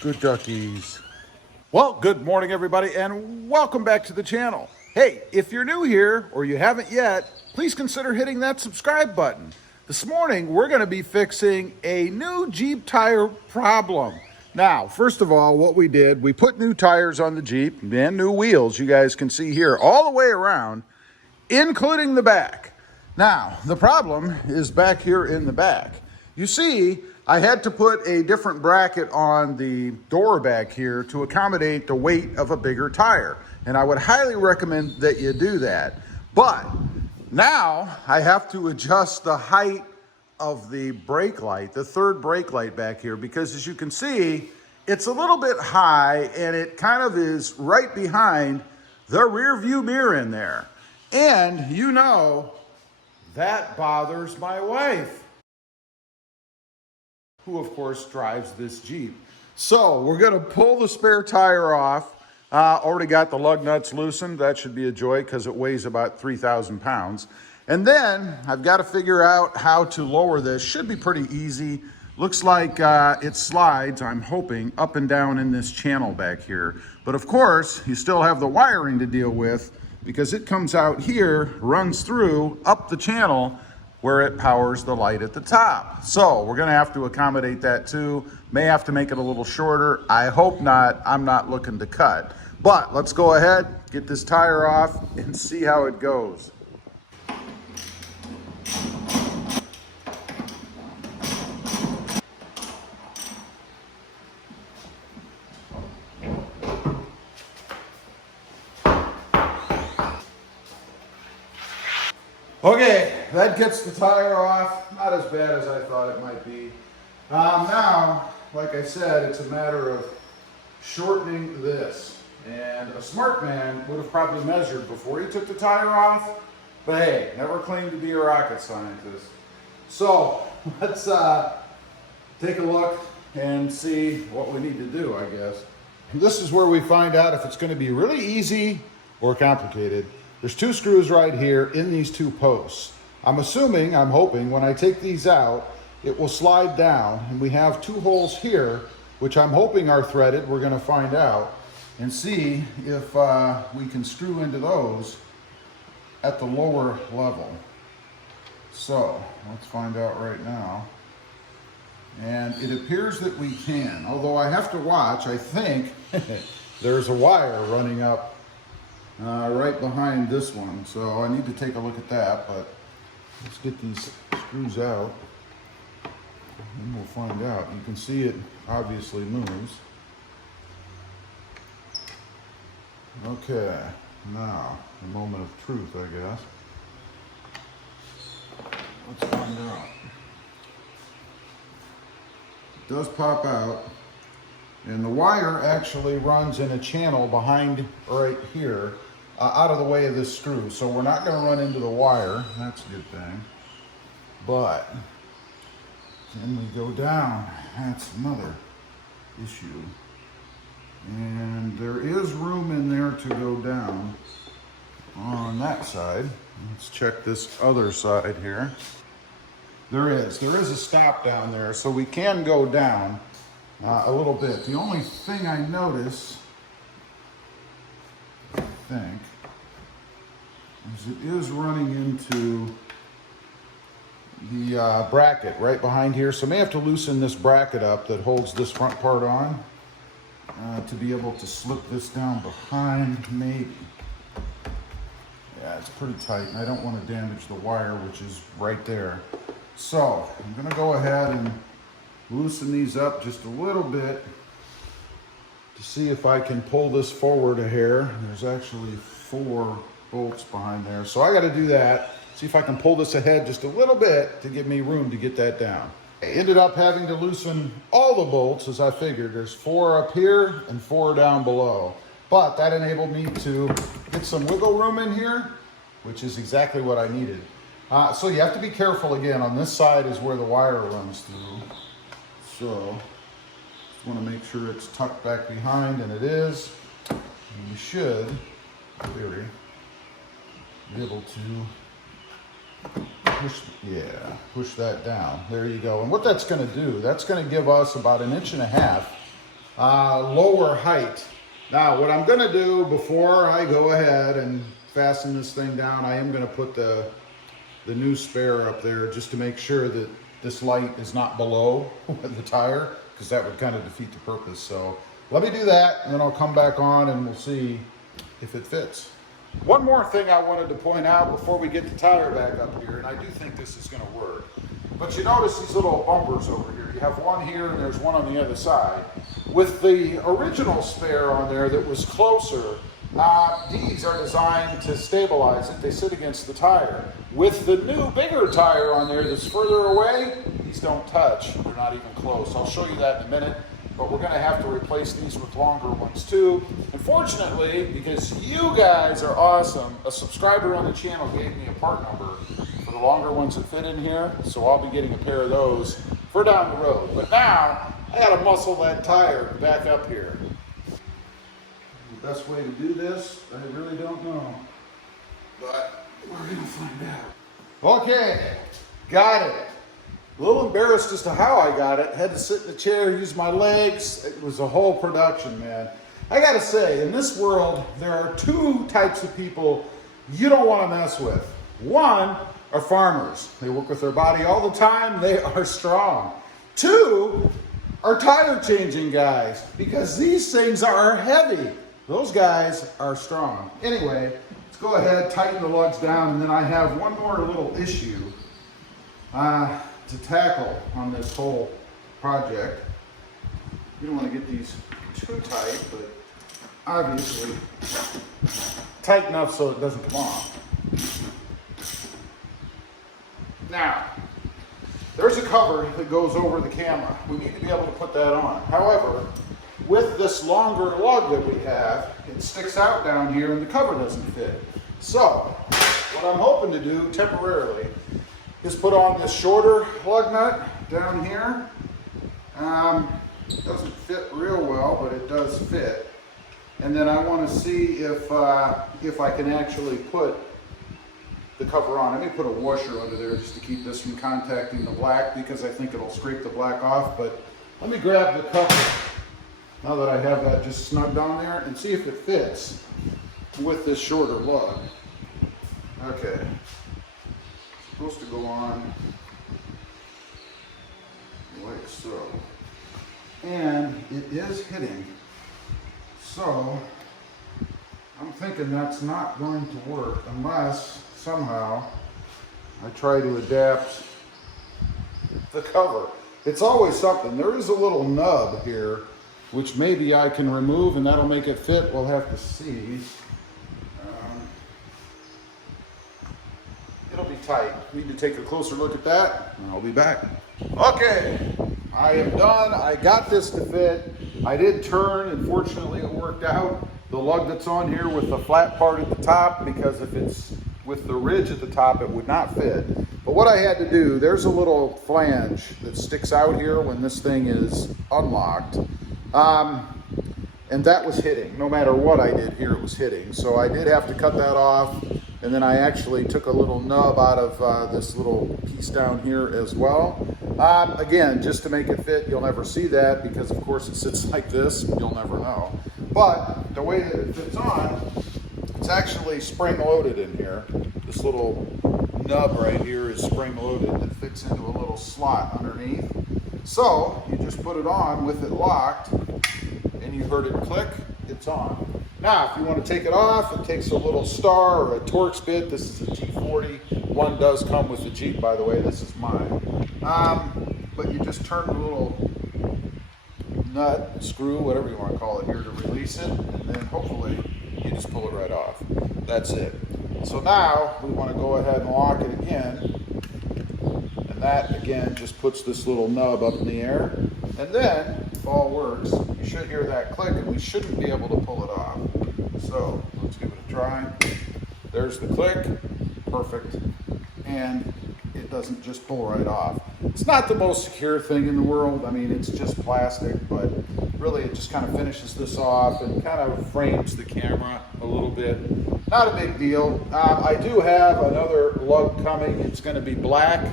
Good duckies. Well, good morning, everybody, and welcome back to the channel. Hey, if you're new here or you haven't yet, please consider hitting that subscribe button. This morning, we're going to be fixing a new Jeep tire problem. Now, first of all, what we did, we put new tires on the Jeep and new wheels, you guys can see here, all the way around, including the back. Now, the problem is back here in the back. You see, I had to put a different bracket on the door back here to accommodate the weight of a bigger tire. And I would highly recommend that you do that. But now I have to adjust the height of the brake light, the third brake light back here, because as you can see, it's a little bit high and it kind of is right behind the rear view mirror in there. And you know, that bothers my wife, who of course drives this Jeep. So we're gonna pull the spare tire off. Already got the lug nuts loosened. That should be a joy because it weighs about 3,000 pounds. And then I've got to figure out how to lower this. Should be pretty easy. Looks like it slides, I'm hoping, up and down in this channel back here. But of course, you still have the wiring to deal with because it comes out here, runs through, up the channel, where it powers the light at the top. So we're gonna have to accommodate that too. May have to make it a little shorter. I hope not. I'm not looking to cut. But let's go ahead, get this tire off and see how it goes. Okay, that gets the tire off. Not as bad as I thought it might be. Now, like I said, it's a matter of shortening this. And a smart man would have probably measured before he took the tire off. But hey, never claimed to be a rocket scientist. So let's take a look and see what we need to do, I guess. And this is where we find out if it's going to be really easy or complicated. There's two screws right here in these two posts. I'm hoping when I take these out, it will slide down and we have two holes here, which I'm hoping are threaded. We're gonna find out and see if we can screw into those at the lower level. So let's find out right now. And it appears that we can, although I have to watch. I think there's a wire running up right behind this one, so I need to take a look at that, but let's get these screws out and we'll find out. You can see it obviously moves. Okay, now the moment of truth, I guess. Let's find out. It does pop out, and the wire actually runs in a channel behind right here, out of the way of this screw. So we're not going to run into the wire. That's a good thing. But then we go down. That's another issue. And there is room in there to go down on that side. Let's check this other side here. There is a stop down there, so we can go down a little bit. The only thing I notice, I think, is it is running into the bracket right behind here. So I may have to loosen this bracket up that holds this front part on to be able to slip this down behind, maybe. Yeah, it's pretty tight, and I don't want to damage the wire, which is right there. So I'm gonna go ahead and loosen these up just a little bit to see if I can pull this forward a hair. There's actually 4 bolts behind there, so I got to do that. See if I can pull this ahead just a little bit to give me room to get that down. I ended up having to loosen all the bolts, as I figured. There's 4 up here and 4 down below, but that enabled me to get some wiggle room in here, which is exactly what I needed. So you have to be careful. Again, on this side is where the wire runs through. So just want to make sure it's tucked back behind, and it is. And you should, in theory, be able to push that down. There you go. And what that's going to do, that's going to give us about 1.5 inches lower height. Now, what I'm going to do before I go ahead and fasten this thing down, I am going to put the new spare up there just to make sure that this light is not below the tire, because that would kind of defeat the purpose. So let me do that, and then I'll come back on and we'll see if it fits. One more thing I wanted to point out before we get the tire back up here, and I do think this is going to work. But you notice these little bumpers over here. You have one here and there's one on the other side. With the original spare on there that was closer, these are designed to stabilize it. They sit against the tire. With the new bigger tire on there that's further away, these don't touch. They're not even close. I'll show you that in a minute. But we're going to have to replace these with longer ones too. Unfortunately, because you guys are awesome, a subscriber on the channel gave me a part number for the longer ones that fit in here. So I'll be getting a pair of those for down the road. But now, I got to muscle that tire back up here. The best way to do this, I really don't know. But we're going to find out. Okay, got it. A little embarrassed as to how I got it. Had to sit in the chair, use my legs. It was a whole production, man. I gotta say, in this world, there are two types of people you don't want to mess with. One are farmers. They work with their body all the time. They are strong. Two are tire changing guys, because these things are heavy. Those guys are strong. Anyway, let's go ahead, tighten the lugs down, and then I have one more little issue to tackle on this whole project. You don't want to get these too tight, but obviously tight enough so it doesn't come off. Now, there's a cover that goes over the camera. We need to be able to put that on. However, with this longer lug that we have, it sticks out down here and the cover doesn't fit. So, what I'm hoping to do temporarily is put on this shorter lug nut down here. It doesn't fit real well, but it does fit. And then I want to see if I can actually put the cover on. I may put a washer under there just to keep this from contacting the black, because I think it'll scrape the black off. But let me grab the cover, now that I have that just snugged on there, and see if it fits with this shorter lug. Okay. Supposed to go on like so, and it is hitting, so I'm thinking that's not going to work unless somehow I try to adapt the cover. It's always something. There is a little nub here which maybe I can remove and that'll make it fit. We'll have to see. It'll be tight. Need to take a closer look at that, and I'll be back. Okay, I am done. I got this to fit. I did turn, and fortunately it worked out. The lug that's on here with the flat part at the top, because if it's with the ridge at the top, it would not fit. But what I had to do, there's a little flange that sticks out here when this thing is unlocked. And that was hitting. No matter what I did here, it was hitting. So I did have to cut that off. And then I actually took a little nub out of this little piece down here as well. Again, just to make it fit, you'll never see that because of course it sits like this, you'll never know. But the way that it fits on, it's actually spring loaded in here. This little nub right here is spring loaded. It fits into a little slot underneath. So you just put it on with it locked and you heard it click, it's on. Now, if you want to take it off, it takes a little star or a Torx bit. This is a G40. One does come with the Jeep, by the way. This is mine. But you just turn the little nut, screw, whatever you want to call it here to release it. And then hopefully you just pull it right off. That's it. So now we want to go ahead and lock it again. And that, again, just puts this little nub up in the air. And then, if all works, you should hear that click and we shouldn't be able to pull it off. So let's give it a try. There's the click, perfect, and it doesn't just pull right off. It's not the most secure thing in the world. I mean, it's just plastic, but really it just kind of finishes this off and kind of frames the camera a little bit. Not a big deal. I do have another lug coming. It's going to be black.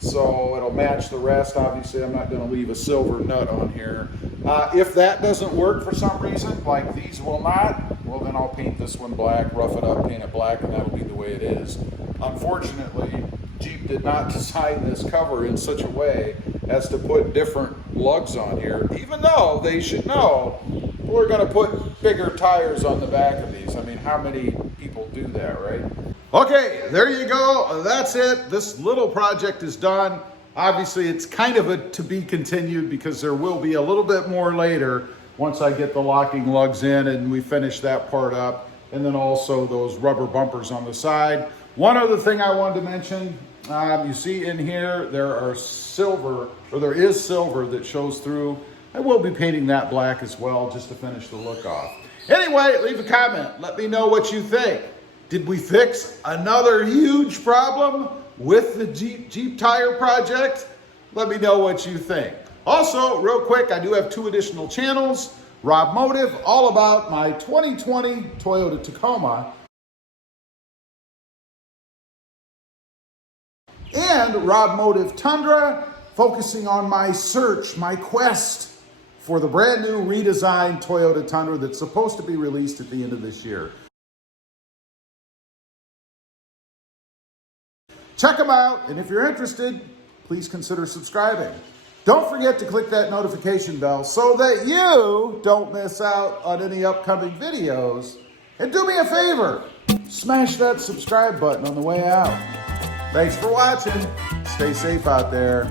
so it'll match the rest. Obviously, I'm not going to leave a silver nut on here. If that doesn't work for some reason, like these will not, well then I'll paint this one black, rough it up, paint it black, and that'll be the way it is. Unfortunately, Jeep did not design this cover in such a way as to put different lugs on here, even though they should know we're going to put bigger tires on the back of these. I mean, how many people do that, right? Okay, there you go. That's it. This little project is done. Obviously, it's kind of a to be continued because there will be a little bit more later once I get the locking lugs in and we finish that part up. And then also those rubber bumpers on the side. One other thing I wanted to mention, you see in here, there is silver that shows through. I will be painting that black as well just to finish the look off. Anyway, leave a comment. Let me know what you think. Did we fix another huge problem with the Jeep tire project? Let me know what you think. Also, real quick, I do have 2 additional channels. Rob Motive, all about my 2020 Toyota Tacoma. And Rob Motive Tundra, focusing on my search, my quest for the brand new redesigned Toyota Tundra that's supposed to be released at the end of this year. Check them out, and if you're interested, please consider subscribing. Don't forget to click that notification bell so that you don't miss out on any upcoming videos. And do me a favor, smash that subscribe button on the way out. Thanks for watching. Stay safe out there.